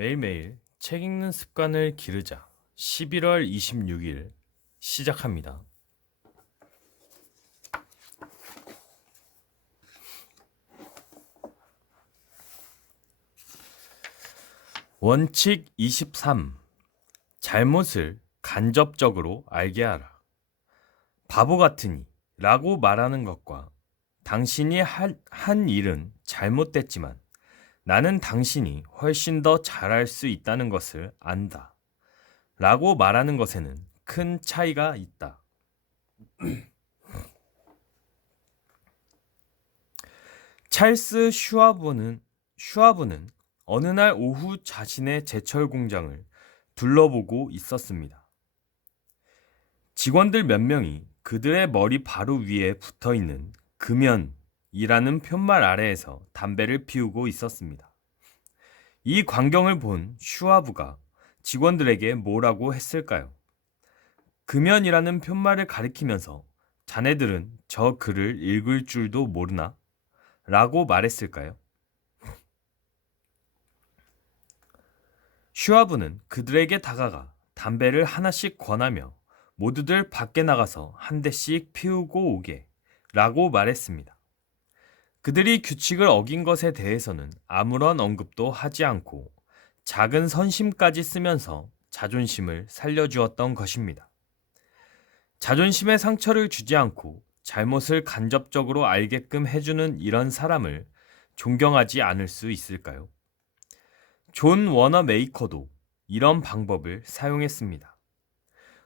매일매일 책 읽는 습관을 기르자. 11월 26일 시작합니다. 원칙 23. 잘못을 간접적으로 알게 하라. 바보 같으니 라고 말하는 것과 당신이 한 일은 잘못됐지만 나는 당신이 훨씬 더 잘할 수 있다는 것을 안다. 라고 말하는 것에는 큰 차이가 있다. 찰스 슈와브는 어느 날 오후 자신의 제철 공장을 둘러보고 있었습니다. 직원들 몇 명이 그들의 머리 바로 위에 붙어 있는 금연이라는 푯말 아래에서 담배를 피우고 있었습니다. 이 광경을 본 슈와브가 직원들에게 뭐라고 했을까요? 금연이라는 푯말을 가리키면서 자네들은 저 글을 읽을 줄도 모르나? 라고 말했을까요? 슈와브는 그들에게 다가가 담배를 하나씩 권하며 모두들 밖에 나가서 한 대씩 피우고 오게 라고 말했습니다. 그들이 규칙을 어긴 것에 대해서는 아무런 언급도 하지 않고 작은 선심까지 쓰면서 자존심을 살려주었던 것입니다. 자존심에 상처를 주지 않고 잘못을 간접적으로 알게끔 해주는 이런 사람을 존경하지 않을 수 있을까요? 존 워너메이커도 이런 방법을 사용했습니다.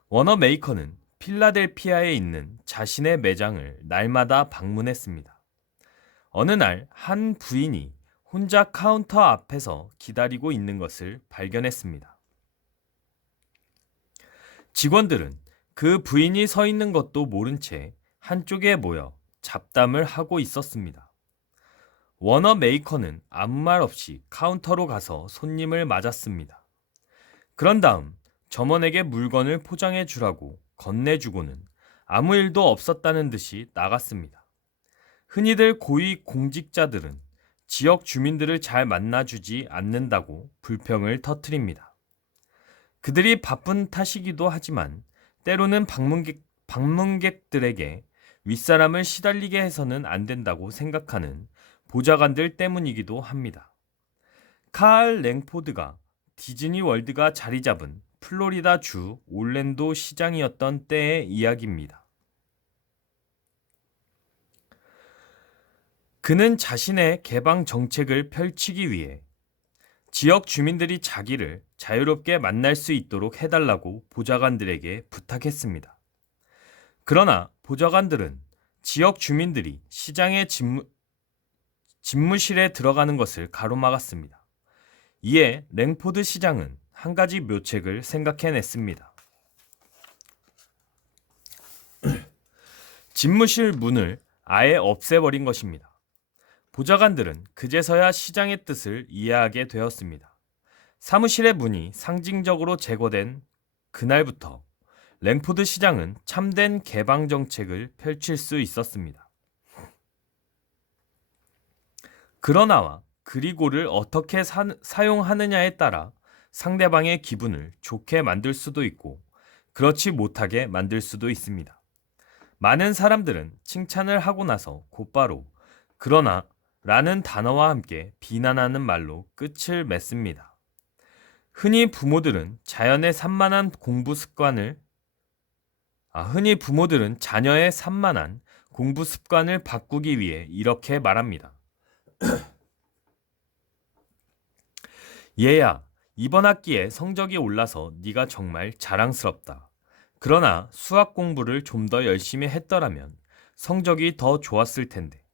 워너메이커는 필라델피아에 있는 자신의 매장을 날마다 방문했습니다. 어느 날 한 부인이 혼자 카운터 앞에서 기다리고 있는 것을 발견했습니다. 직원들은 그 부인이 서 있는 것도 모른 채 한쪽에 모여 잡담을 하고 있었습니다. 워너 메이커는 아무 말 없이 카운터로 가서 손님을 맞았습니다. 그런 다음 점원에게 물건을 포장해 주라고 건네주고는 아무 일도 없었다는 듯이 나갔습니다. 흔히들 고위 공직자들은 지역 주민들을 잘 만나주지 않는다고 불평을 터뜨립니다. 그들이 바쁜 탓이기도 하지만 때로는 방문객들에게 윗사람을 시달리게 해서는 안 된다고 생각하는 보좌관들 때문이기도 합니다. 카알 랭포드가 디즈니 월드가 자리 잡은 플로리다 주 올랜도 시장이었던 때의 이야기입니다. 그는 자신의 개방 정책을 펼치기 위해 지역 주민들이 자기를 자유롭게 만날 수 있도록 해달라고 보좌관들에게 부탁했습니다. 그러나 보좌관들은 지역 주민들이 시장의 집무실에 들어가는 것을 가로막았습니다. 이에 랭포드 시장은 한 가지 묘책을 생각해냈습니다. 집무실 문을 아예 없애버린 것입니다. 보좌관들은 그제서야 시장의 뜻을 이해하게 되었습니다. 사무실의 문이 상징적으로 제거된 그날부터 랭포드 시장은 참된 개방 정책을 펼칠 수 있었습니다. 그러나와 그리고를 어떻게 사용하느냐에 따라 상대방의 기분을 좋게 만들 수도 있고 그렇지 못하게 만들 수도 있습니다. 많은 사람들은 칭찬을 하고 나서 곧바로 그러나 라는 단어와 함께 비난하는 말로 끝을 맺습니다. 흔히 부모들은 자녀의 산만한 공부 습관을 바꾸기 위해 이렇게 말합니다. 얘야, 이번 학기에 성적이 올라서 네가 정말 자랑스럽다. 그러나 수학 공부를 좀 더 열심히 했더라면 성적이 더 좋았을 텐데.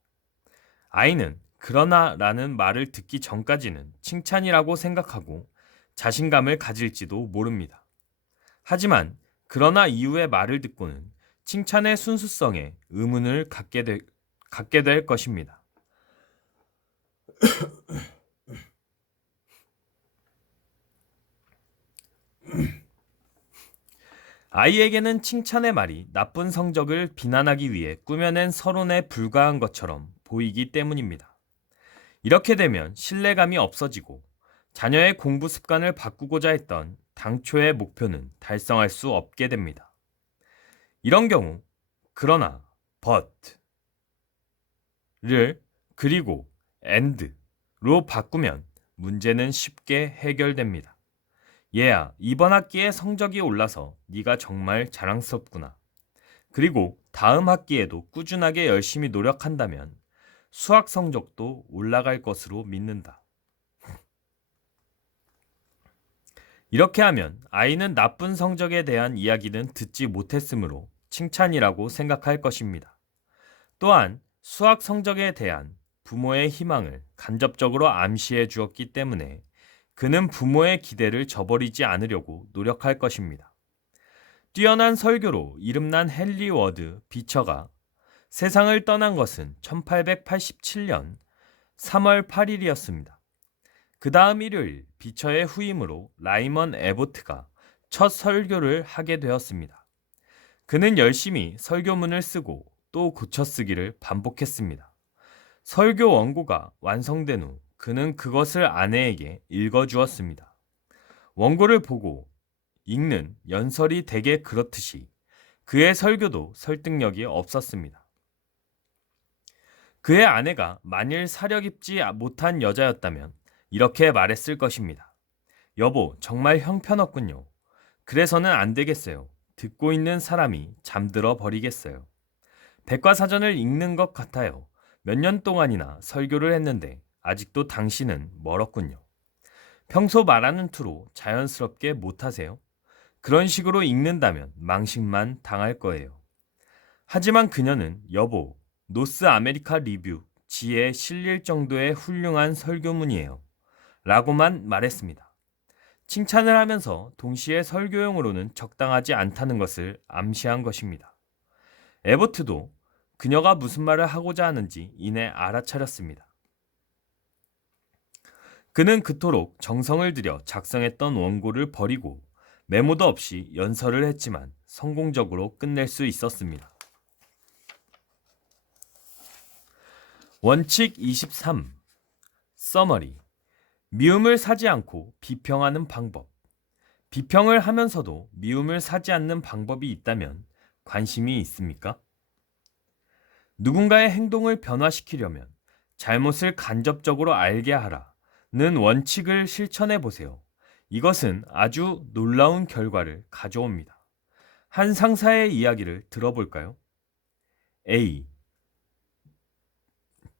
아이는 그러나 라는 말을 듣기 전까지는 칭찬이라고 생각하고 자신감을 가질지도 모릅니다. 하지만 그러나 이후의 말을 듣고는 칭찬의 순수성에 의문을 갖게 될 것입니다. 아이에게는 칭찬의 말이 나쁜 성적을 비난하기 위해 꾸며낸 서론에 불과한 것처럼 보이기 때문입니다. 이렇게 되면 신뢰감이 없어지고 자녀의 공부 습관을 바꾸고자 했던 당초의 목표는 달성할 수 없게 됩니다. 이런 경우 그러나, but를 그리고 and로 바꾸면 문제는 쉽게 해결됩니다. 얘야, 이번 학기에 성적이 올라서 네가 정말 자랑스럽구나. 그리고 다음 학기에도 꾸준하게 열심히 노력한다면 수학 성적도 올라갈 것으로 믿는다. 이렇게 하면 아이는 나쁜 성적에 대한 이야기는 듣지 못했으므로 칭찬이라고 생각할 것입니다. 또한 수학 성적에 대한 부모의 희망을 간접적으로 암시해 주었기 때문에 그는 부모의 기대를 저버리지 않으려고 노력할 것입니다. 뛰어난 설교로 이름난 헨리 워드 비처가 세상을 떠난 것은 1887년 3월 8일이었습니다. 그 다음 일요일 비처의 후임으로 라이먼 에보트가 첫 설교를 하게 되었습니다. 그는 열심히 설교문을 쓰고 또 고쳐쓰기를 반복했습니다. 설교 원고가 완성된 후 그는 그것을 아내에게 읽어주었습니다. 원고를 보고 읽는 연설이 대개 그렇듯이 그의 설교도 설득력이 없었습니다. 그의 아내가 만일 사려 깊지 못한 여자였다면 이렇게 말했을 것입니다. 여보, 정말 형편없군요. 그래서는 안 되겠어요. 듣고 있는 사람이 잠들어 버리겠어요. 백과사전을 읽는 것 같아요. 몇 년 동안이나 설교를 했는데 아직도 당신은 멀었군요. 평소 말하는 투로 자연스럽게 못하세요? 그런 식으로 읽는다면 망신만 당할 거예요. 하지만 그녀는 여보, 노스 아메리카 리뷰 지에 실릴 정도의 훌륭한 설교문이에요. 라고만 말했습니다. 칭찬을 하면서 동시에 설교용으로는 적당하지 않다는 것을 암시한 것입니다. 에버트도 그녀가 무슨 말을 하고자 하는지 이내 알아차렸습니다. 그는 그토록 정성을 들여 작성했던 원고를 버리고 메모도 없이 연설을 했지만 성공적으로 끝낼 수 있었습니다. 원칙 23. 서머리. 미움을 사지 않고 비평하는 방법. 비평을 하면서도 미움을 사지 않는 방법이 있다면 관심이 있습니까? 누군가의 행동을 변화시키려면 잘못을 간접적으로 알게 하라는 원칙을 실천해 보세요. 이것은 아주 놀라운 결과를 가져옵니다. 한 상사의 이야기를 들어볼까요? A.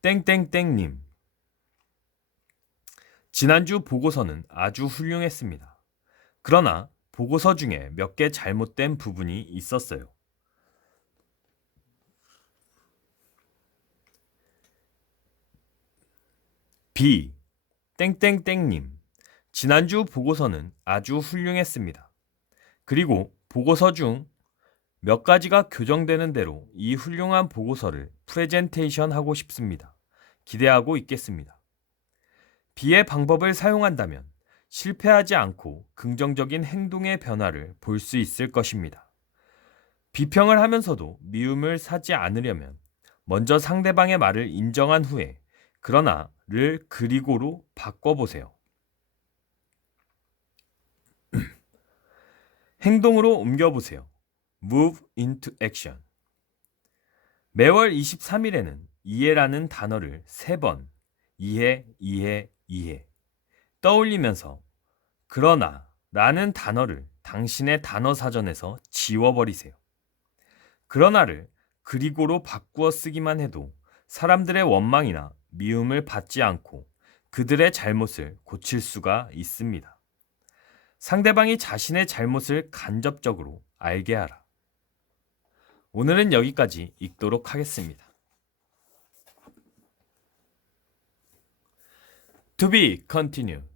땡땡땡님. 지난주 보고서는 아주 훌륭했습니다. 그러나 보고서 중에 몇 개 잘못된 부분이 있었어요. B. 땡땡땡님. 지난주 보고서는 아주 훌륭했습니다. 그리고 보고서 중 몇 가지가 교정되는 대로 이 훌륭한 보고서를 프레젠테이션 하고 싶습니다. 기대하고 있겠습니다. B의 방법을 사용한다면 실패하지 않고 긍정적인 행동의 변화를 볼 수 있을 것입니다. 비평을 하면서도 미움을 사지 않으려면 먼저 상대방의 말을 인정한 후에 그러나를 그리고로 바꿔보세요. 행동으로 옮겨보세요. Move into action. 매월 23일에는 이해라는 단어를 3번 이해 떠올리면서 그러나 라는 단어를 당신의 단어 사전에서 지워버리세요. 그러나를 그리고로 바꾸어 쓰기만 해도 사람들의 원망이나 미움을 받지 않고 그들의 잘못을 고칠 수가 있습니다. 상대방이 자신의 잘못을 간접적으로 알게 하라. 오늘은 여기까지 읽도록 하겠습니다. To be continued.